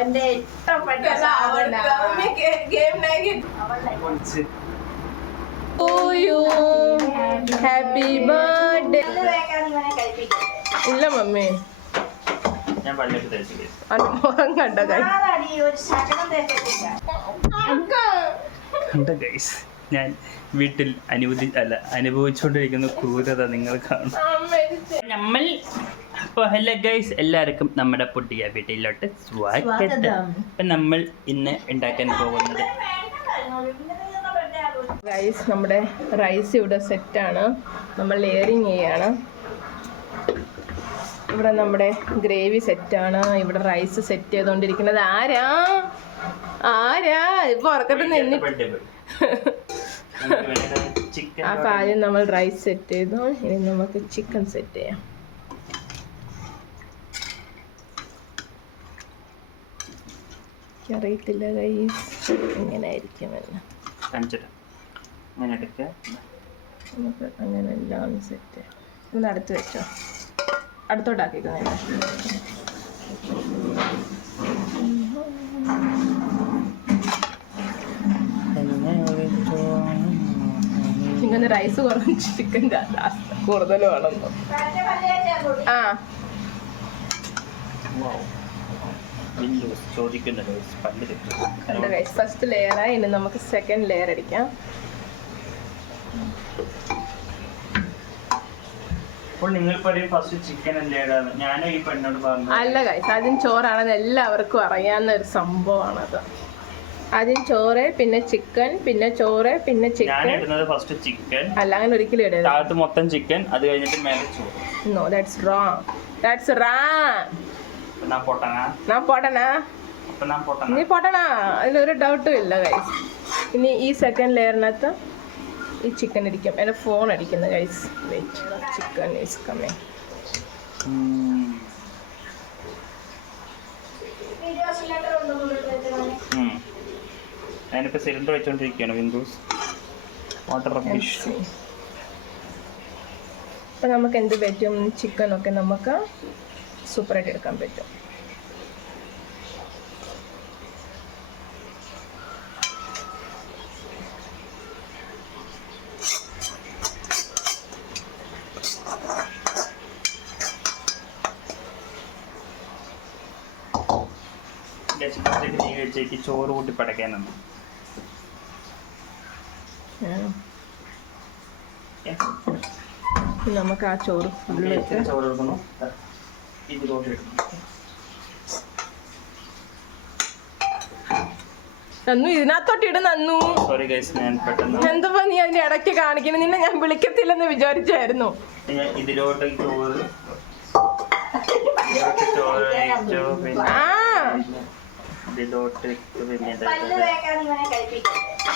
അവന്റെ ഇഷ്ടപ്പെട്ട happy birthday. ഇല്ല മമ്മി, ഞാൻ പള്ളിയൊക്കെ തേച്ചു മുഖം കണ്ടോ കണ്ട ഗൈസ്. ഞാൻ വീട്ടിൽ അനുഭവിച്ചുകൊണ്ടിരിക്കുന്ന ക്രൂരത നിങ്ങൾ കാണും. നമ്മൾ അപ്പോൾ ഹലോ ഗൈസ്, എല്ലാവർക്കും നമ്മുടെ പുതിയ വീട്ടിലോട്ട് സ്വാഗതം. അപ്പം നമ്മൾ ഇന്ന് ഉണ്ടാക്കാൻ പോകുന്നത് ഗൈസ്, നമ്മുടെ റൈസ് ഇവിടെ സെറ്റാണ്. നമ്മൾ ലെയറിങ് ചെയ്യാണ്. ഇവിടെ നമ്മുടെ ഗ്രേവി സെറ്റാണ്. ഇവിടെ റൈസ് സെറ്റ് ചെയ്തുകൊണ്ടിരിക്കുന്നത് ആരാ ഇപ്പൊ ഉറക്കത്തിൽ നിന്ന്. അപ്പൊ ആദ്യം നമ്മൾ റൈസ് സെറ്റ് ചെയ്തു. ഇനി നമുക്ക് ചിക്കൻ സെറ്റ് ചെയ്യാം. അറിയത്തില്ല ഗൈസ് എങ്ങനെ ആയിരിക്കുമല്ലോ. നമുക്ക് അങ്ങനെ എല്ലാം സെറ്റ്. ഇതൊന്ന് അടുത്ത് വെച്ചോ, അടുത്തോട്ടാക്കിക്കോ. ഇങ്ങനെ റൈസ് കുറച്ച് ചിക്കൻ കൂടുതൽ വേണമെന്നോ. ആ ഫസ്റ്റ് ലെയറായി. ഇനി നമുക്ക് സെക്കൻഡ് ലെയർ അടിക്കാം. അല്ല ഗൈസ്, ആദ്യം ചോറാണെന്ന് എല്ലാവർക്കും അറിയാവുന്ന ഒരു സംഭവമാണത്. ആദ്യം ചോറ്, പിന്നെ ചിക്കൻ, പിന്നെ ചോറ്, പിന്നെ ചിക്കൻ. അല്ല, അങ്ങനെ ഒരിക്കലും ഇടരുത്. മൊത്തം ചിക്കൻ, അത് കഴിഞ്ഞിട്ട് മേലെ ചോറ്. No, that's wrong. നീ പൊട്ടനാ, അതിലൊരു ഡൗട്ടും ഇല്ല ഗൈസ്. ഇനി ഈ സെക്കൻഡ് ലെയറിനകത്ത് ഈ ചിക്കൻ ഇരിക്കും. എൻ്റെ ഫോൺ അടിക്കുന്നു guys. Wait, chicken is coming. ഞാനിപ്പോ സിലിണ്ടർ വെച്ചോണ്ടിരിക്കുകയാണ്. Windows water fish. അപ്പം നമുക്ക് എന്ത് പറ്റും, ചിക്കനൊക്കെ നമുക്ക് സൂപ്പറായിട്ട് എടുക്കാൻ പറ്റും. ചോറ് കൂട്ടി പടക്കാനുണ്ട്. നമുക്ക് ആ ചോറ് ഫുള്ള് ചോറ് എടുക്കുന്നു. ഇതിലോട്ട് നന്നു ഇതിനകത്തോട്ട് ഇടും. നന്നു, സോറി ഗൈസ്, ഞാൻ പെട്ടെന്ന് എന്തപ്പോ നീ അതിന്റെ ഇടയ്ക്ക് കാണിക്കണം. നിന്നെ ഞാൻ വിളിക്കത്തില്ലെന്ന് വിചാരിച്ചായിരുന്നു. ഇതിലോട്ട് ചോറ്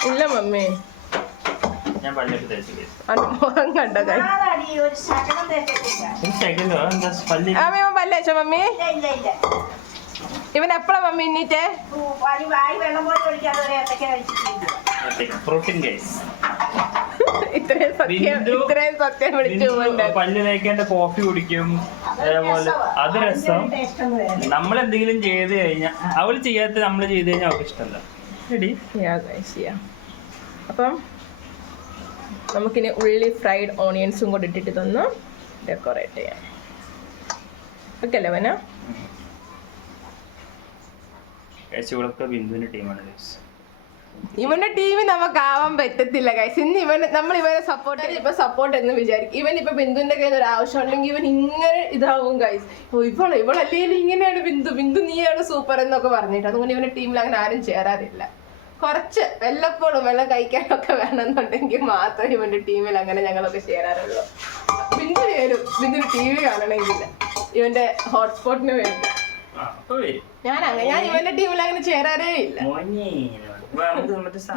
ഇല്ല മമ്മി, ഞാൻ പള്ളിയൊക്കെ തേച്ചു. മുഖം കണ്ടോ പല്ലേച്ചോ മമ്മി? ഇവൻ എപ്പോഴാ മമ്മി ഇന്നീറ്റേ? ഇത്രയും സത്യം വിളിച്ചു. പല്ല് തേക്കേണ്ട കോഫി കുടിക്കും, അതേപോലെ അത് രസം. നമ്മളെന്തെങ്കിലും ചെയ്ത് കഴിഞ്ഞാൽ അവള് ചെയ്യാത്ത നമ്മള് ചെയ്ത് കഴിഞ്ഞാൽ അവർക്ക് ഇഷ്ടമല്ല. അപ്പം നമുക്കിനി ഉള്ളി ഫ്രൈഡ് ഓണിയൻസും കൂടി ഇട്ടിട്ട് തന്ന് ഡെക്കറേറ്റ് ചെയ്യാം. ഓക്കെ അല്ലേ വന? ബിന്ദുവിന്റെ ടീമാണ്. ഇവന്റെ ടീം നമുക്ക് ആവാൻ പറ്റത്തില്ല ഗൈസ്. ഇന്ന് നമ്മൾ ഇവനെ സപ്പോർട്ട് എന്ന് വിചാരിക്കും. ഇവൻ ഇപ്പൊ ബിന്ദുവിന്റെ കയ്യിൽ ഒരു ആവശ്യം ഉണ്ടെങ്കിൽ ഇവൻ ഇങ്ങനെ ഇതാവും ഗൈസ്. ഇവളല്ലേ ഇങ്ങനെയാണ് ബിന്ദു നീയാണ് സൂപ്പർ എന്നൊക്കെ പറഞ്ഞിട്ട്. അതുകൊണ്ട് ഇവന്റെ ടീമിൽ അങ്ങനെ ആരും ചേരാറില്ല. കുറച്ച് വല്ലപ്പോഴും വെള്ളം കഴിക്കാനൊക്കെ വേണമെന്നുണ്ടെങ്കിൽ മാത്രമേ ഇവന്റെ ടീമിൽ അങ്ങനെ ഞങ്ങളൊക്കെ ചേരാറുള്ളൂ. ബിന്ദു ചേരും, ബിന്ദുവിന് ടി വി കാണണമെങ്കിൽ ഇവന്റെ ഹോട്ട്സ്പോട്ടിന് വേണ്ടി. ഞാൻ ഇവന്റെ ടീമിൽ അങ്ങനെ ചേരാറേ ഇല്ല.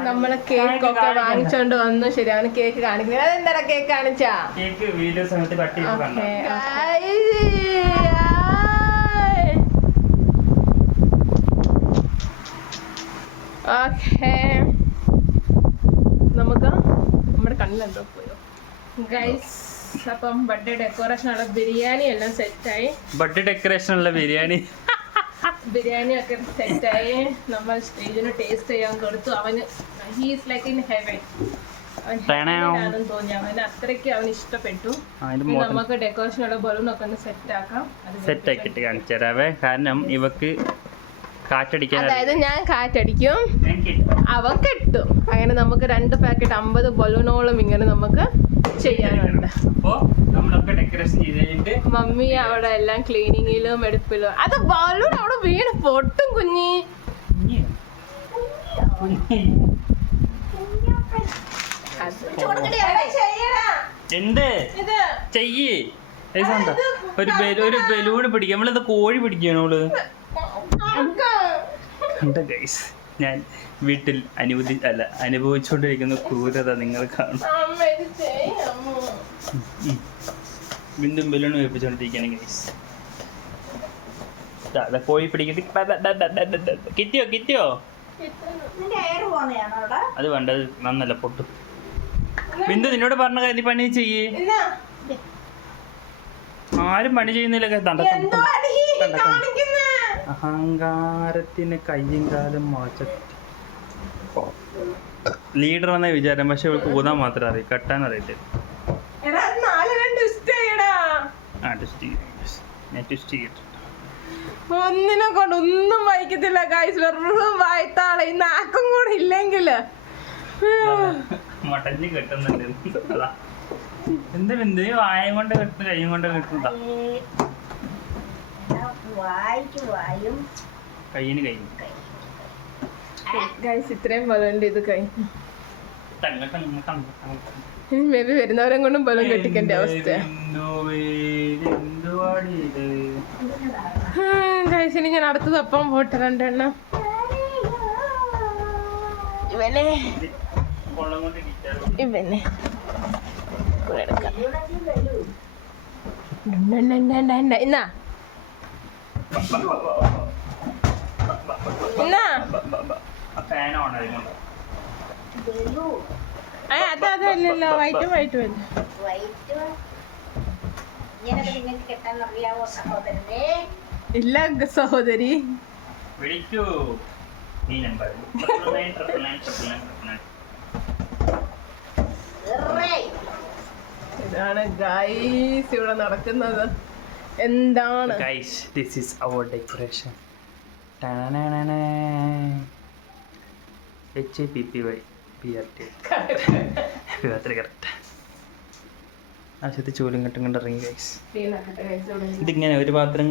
നമ്മള് കേക്കൊക്കെ വാങ്ങിച്ചോണ്ട് വന്നു. ശരിയാണ്, കേക്ക് കാണിക്കുന്നത്. അതെന്താ കേക്ക് കാണിച്ചാ? ഓക്കെ, നമുക്ക് നമ്മുടെ കണ്ണിലെന്തോ പോയോ ഗൈസ്. അപ്പം ബർത്ത്ഡേ ഡെക്കറേഷൻ ഉള്ള ബിരിയാണി എല്ലാം സെറ്റായി. ബർത്ത്ഡേ ഡെക്കറേഷൻ ഉള്ള ബിരിയാണി ബിരിയാണി ഒക്കെ സെറ്റായി നമ്മൾ സ്റ്റേജിന് ടേസ്റ്റ് ചെയ്യാൻ കൊടുത്തു. അവന് ഹീസ് ലൈക്ക് ഇൻ ഹെവൻ. അവൻ തോന്നി, അവന് അത്രയ്ക്ക് അവന് ഇഷ്ടപ്പെട്ടു. നമുക്ക് ഡെക്കറേഷനുള്ള ബലൂൺ ഒക്കെ ഒന്ന് സെറ്റ് ആക്കാം. സെറ്റ് ആക്കിയിട്ട് കാണിച്ചു തരാവേ. കാരണം ഇവക്ക് കാറ്റടിക്കാൻ, അതായത് ഞാൻ കാറ്റടിക്കും, അവൻ കെട്ടും. അങ്ങനെ നമുക്ക് 2 പാക്കറ്റ് 50 ബലൂണോളം ഇങ്ങനെ നമുക്ക് ചെയ്യാനുണ്ട്. മമ്മി അവിടെ എല്ലാം ക്ലീനിങ്ങിലും എടുപ്പിലും. അത് ബലൂൺ അവിടെ വീണ് പൊട്ടും കുഞ്ഞി. എന്ത് ചെയ്യേ? ഒരു ബലൂണ് പിടിക്കുക. നമ്മളിത് കോഴി പിടിക്കുകയാണ് അവള്. കണ്ട ഗൈസ്, ഞാൻ വീട്ടിൽ അനുഭവിച്ചുകൊണ്ടിരിക്കുന്ന ക്രൂരത നിങ്ങൾ കാണും. ബിന്ദും ബലൂണും വെപ്പിച്ചോണ്ടിരിക്കുകയാണ് ഗൈസ്. കോഴി പിടിക്കട്ടെ. കിട്ടിയോ? അത് വേണ്ട, അത് നന്നല്ല, പൊട്ടും. ബിന്ദു നിന്നോട് പറഞ്ഞ കാര്യം പണി ചെയ്യേ. ആരും പണി ചെയ്യുന്നില്ല. അഹങ്കാരത്തിന് കയ്യും കാലം മാറ്റ. ലീഡർ എന്ന വിചാരം, പക്ഷെ ഇവൾക്ക് ഊതാൻ മാത്രം അറിയാം, കെട്ടാൻ അറിയത്തില്ല. ഒന്നിനെ കൊണ്ട് ഒന്നും വായിക്കത്തില്ല ഗൈസ്. വെറും വായത്താളെ ഈ നാക്കും കൂടെ ഇല്ലെങ്കില് മടഞ്ഞ് കെട്ടുന്നുണ്ട്. എന്ത് ബിന്ദു വായം കൊണ്ട് കെട്ടുന്ന, കയ്യും കൊണ്ട് കെട്ടുന്ന, കയ്യിന് കയ്യും. ഗൈസ് ഇത്രയും ബലൂണ്ട് ഇത് കഴിഞ്ഞു. ഇനി മേ ബി വരുന്നവരെ കൊണ്ടും ബലൂൺ കെട്ടിക്കേണ്ട അവസ്ഥ. ഗൈസ് ഇനി ഞാൻ അടുത്തത് അപ്പം പോട്ടെ 2 എണ്ണം. ഇവനെ കൂടെ എടുക്കാം. ഇന്നാ അതല്ലല്ലോ, വൈറ്റും വരും. ഇല്ല സഹോദരി, വിളിക്കൂ. ഇതാണ് ഗൈസ് ഇവിടെ നടക്കുന്നത്. എന്താണ് guys, this is our decoration. ആവശ്യത്തിൽ ചൂലും കെട്ടും കൊണ്ട് ഇറങ്ങി ഗൈസ്. ഇതിങ്ങനെ ഒരു പാത്രം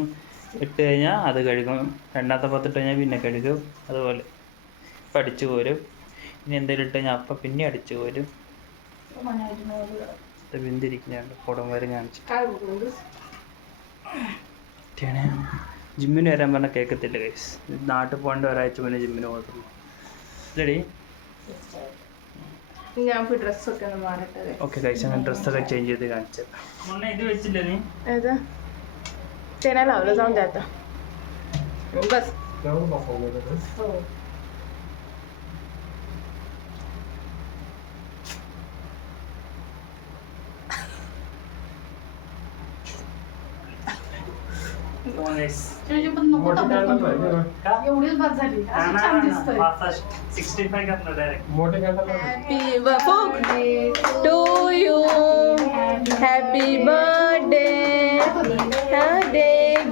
ഇട്ട് കഴിഞ്ഞാൽ അത് കഴുകും, രണ്ടാമത്തെ പാത്രം ഇട്ട് കഴിഞ്ഞാൽ പിന്നെ കഴുകും. അതുപോലെ ഇപ്പം അടിച്ചു പോരും. ഇനി എന്തെങ്കിലും ഇട്ട് കഴിഞ്ഞാൽ അപ്പം പിന്നെ അടിച്ചു പോരും. ബിന്ദിരിക്കുന്നുണ്ട് കുടം വരെ കാണിച്ചു. ജിമ്മിന് വരാൻ പറഞ്ഞാൽ കേൾക്കത്തില്ല ഗൈസ്. നാട്ടിൽ പോകേണ്ട ഒരാഴ്ച മുന്നേ ജിമ്മിന് പോകത്തുള്ളൂ. ഇല്ലടി ഓക്കെ ഗൈസ്, ഞാൻ ഡ്രസ്സൊക്കെ ചേഞ്ച് ചെയ്ത് കാണിച്ചത്. ഇത് വെച്ചില്ല നീ? Happy birthday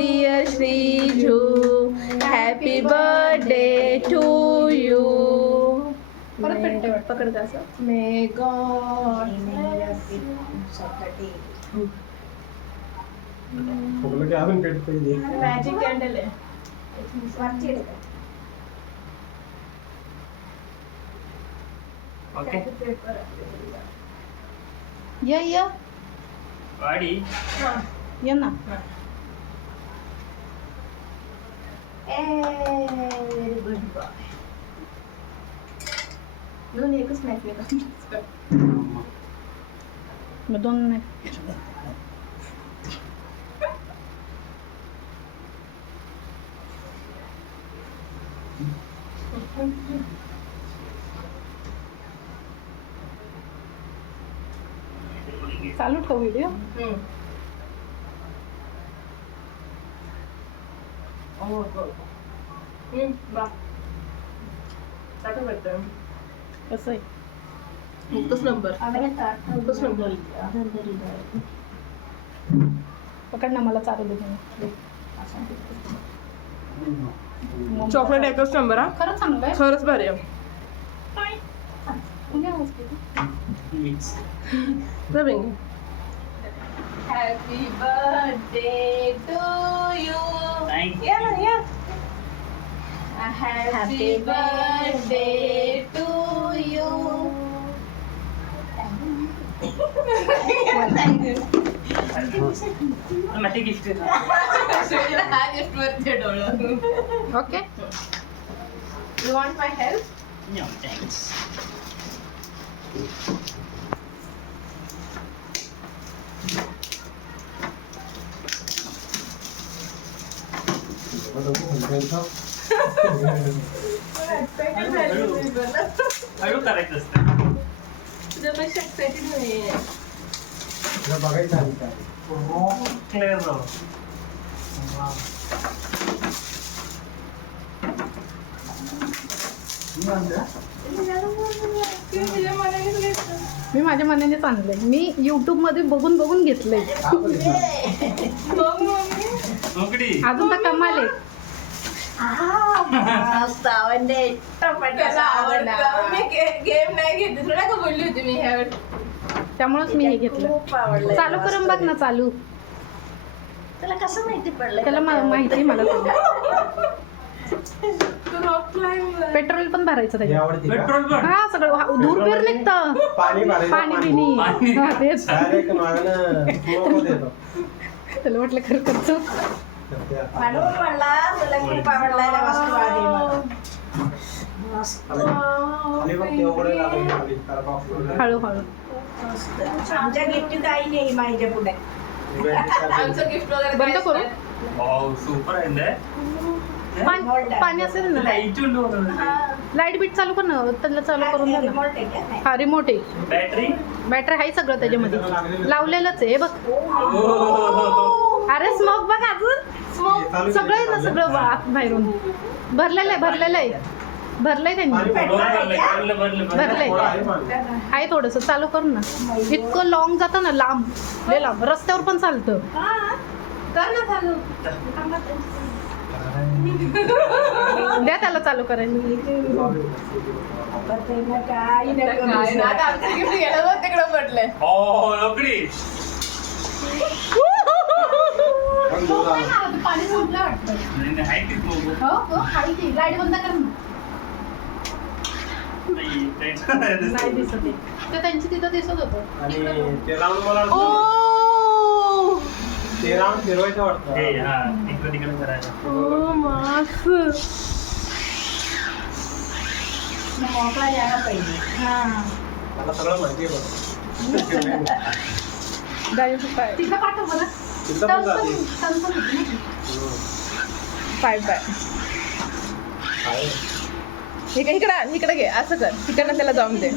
dear Shriju, happy birthday to you. May God magic candle. Okay. Yeah. Body. Yeah, na. Very good boy. No need to smack me. Madonna. Salute का वीडियो. Oh, कसं आहे एकच नंबर पकड ना मला चालू दे चॉकलेट एकच number हा खरंच चांगलं आहे खरंच भारी आहे कुणी आवाज केला? Mix happy birthday to you Thank या ना या हॅपी बर्थडे टू यू माझी gift okay you want my help No, thanks. हळू करायचं असतं. तुझ्यापेक्षा एक्साइटेड नाहीये Clear झालं. Wow. मी माझ्या मनानेच आणलंय मी युट्यूब मध्ये बघून बघून घेतलंय मोकडी. अजून तर कमाल आहे त्याला आवडतं मी गेम नाही घेतली तुला का बोलली होती मी ह्यावर त्यामुळेच मी हे घेतलं चालू करून बघ ना चालू त्याला कसं माहिती पडलं त्याला माहिती आहे मला तू रॉक क्लाइंबर पेट्रोल पण भरायचं त्याच्यात पेट्रोल पण. हा सगळं दूर बीर निघतं पाणी बिनी हा, तेच त्याला म्हटलं खरं करतो म्हणून म्हणला तुला खूप आवडला या वस्तू आहे मस्त हळूहळू आमच्या गिफ्ट काही नाही माझ्या पुढे आमचं गिफ्ट वगैरे बंद करू Wow, super आहे ना. पाणी असेल ना Light उंडू होतं. लाईट बीट चालू कर ना त्याला चालू करून द्या ना रिमोट आहे का नाही? हा रिमोट आहे बॅटरी. बॅटरी आहे सगळं त्याच्यामध्ये लावलेलंच आहे हे बघ अरे स्मोक बघ अजून सगळं आहे ना सगळं बाहेरून भरलेलं आहे त्यांनी भरलंय आहे थोडस चालू कर ना इतकं लॉंग जातं ना लांब लय लांब रस्त्यावर पण चालतं कर ना चालू द्या त्याला चालू करायला आता ते ना काही नाही काय करू ना, शकत. आता आमचं गिफ्ट गेलं बघ तिकडं पडलंय Oh, मोकडी. पाणी संपलं वाटतं नाही, नाही, आहे ती मोकळी. हो खाली लाईट बंद कर ना नाही, नाही दिसत आहे. ते त्यांची तिथं दिसत होतं हे, हा, इकडं तिकडं करायला. मोकळा जागा पाहिजे तिथं पाठव बरं पाय इकडे घे असं कर तिकडनं त्याला जाऊन दे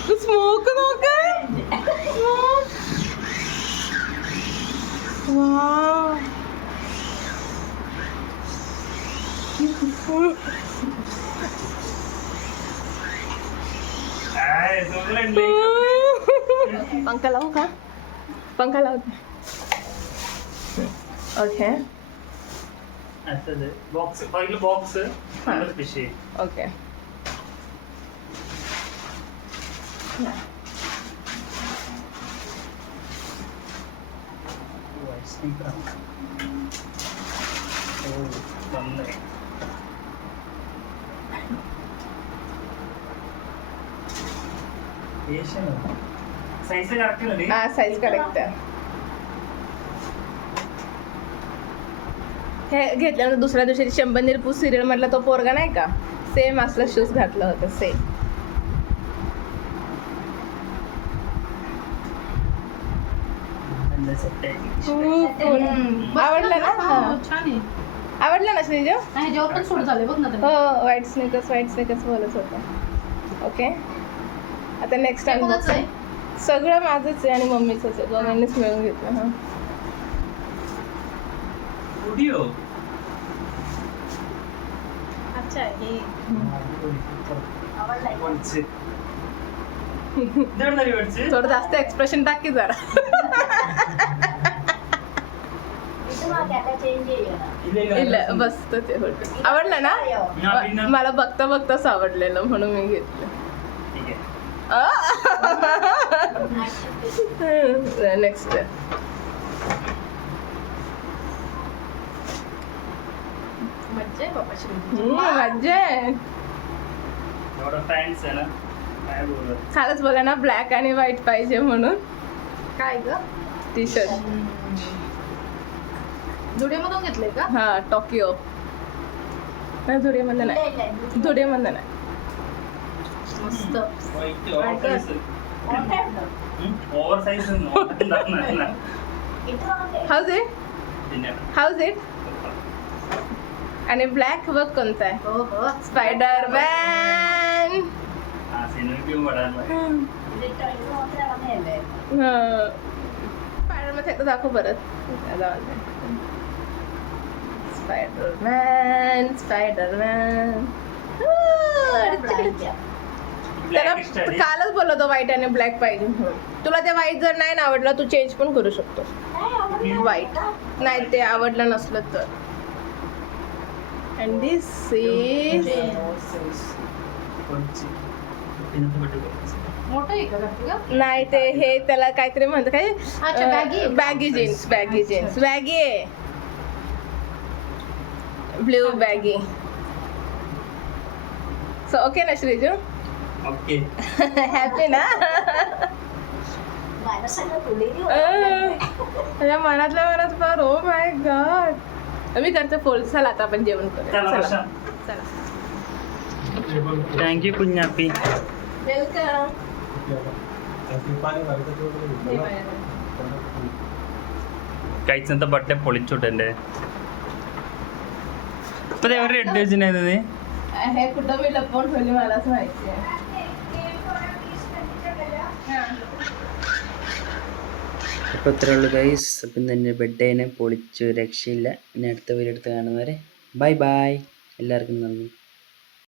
तू स्मोक नको काय, chocolate लई. पंखा लावू का पंखा लावते ओके असं दे. बॉक्स पहिलं बॉक्स नंतर पिशवी. ओके आईस्क्रीम पण आहे. हो, चांगलं आहे. साईज करेक्ट आहे. हा साईज करेक्ट आहे हे घेतल्यानंतर दुसऱ्या दिवशी शंभर पूस सिरियल मधला तो पोरगा नाही का सेम असला शूज घातला होता सेम आवडलं ना छान आहे आवडलं ना श्रीजो नाही जेव्हा पण सोड झाले बघ ना हो व्हाईट स्नेकर्स बोलत होतं ओके आता नेक्स्ट ते टाइम कोणाचं आहे? सगळं माझंच आहे आणि मम्मीचंच आहे दोघांनीच मिळून घेतलं हां മുടിയോ अच्छा हे പൊളിച്ച് ഇതെവിടെ പഠിച്ച് थोडं जास्त एक्सप्रेशन टाकी जरा चेंज ചെയ്യണം इല്ല बस ते होतं आवडलं ना हा, पिन. मला बघता बघताच आवडलेलं म्हणून मी घेतलं ठीक आहे नेक्स्ट मज्जा आहे बाबाची मज्जा आहे एवढा फॅन्स आहे ना काय बोलत कालच बोला ना ब्लॅक आणि व्हाईट पाहिजे म्हणून काय ग टी शर्ट जुडीमधून घेतले का हा टोकियो नाही धुळेमधलं नाही धुळेमधलं नाही मस्त over size house it house it आणि ब्लॅक बघ कोणता आहे हो हो स्पायडरमॅन स्पायडरमॅन एकदा दाखव परत स्पायडरमॅन स्पायडरमॅन त्याला कालच बोललो होतो व्हाईट आणि ब्लॅक पाहिजे म्हणून तुला ते व्हाईट जर नाही आवडलं तू चेंज पण करू शकतो व्हाईट नाही ते आवडलं नसलं तर अँड दिस इज मोठं आहे का घातली का नाही ते हे त्याला काहीतरी म्हणतात काय अच्छा, baggy. Baggy jeans baggy jeans baggy आहे ब्ल्यू बॅगी सो ओके ना श्रीजू ओके हॅपी ना मला सगळं तुलेली माझ्या मनातल्या मनात फार ओ माय गॉड मी करते फोल्ड चला आता आपण जेवण करूया चला चला बसा. चला താങ്ക് യു കുഞ്ഞാപ്പി വെൽക്കം കഴിച്ചത്തെ ബട്ട പൊളിച്ചോട്ടെ ഇപ്പൊ എവിടെ എടുത്തു വെച്ചിട്ടുണ്ടായത് നീ हे कुठं मी लपवून ठेवली मलाच माहिती आहे അപ്പോൾ ഇത്രേ ഉള്ളൂ ഗൈസ് അപ്പം ഇന്ന് എൻ്റെ ബർത്ത്ഡേനെ പൊളിച്ചു രക്ഷയില്ല ഇനി അടുത്ത വീഡിയോ എടുത്ത് കാണുന്നവരെ ബൈ ബൈ എല്ലാവർക്കും നന്ദി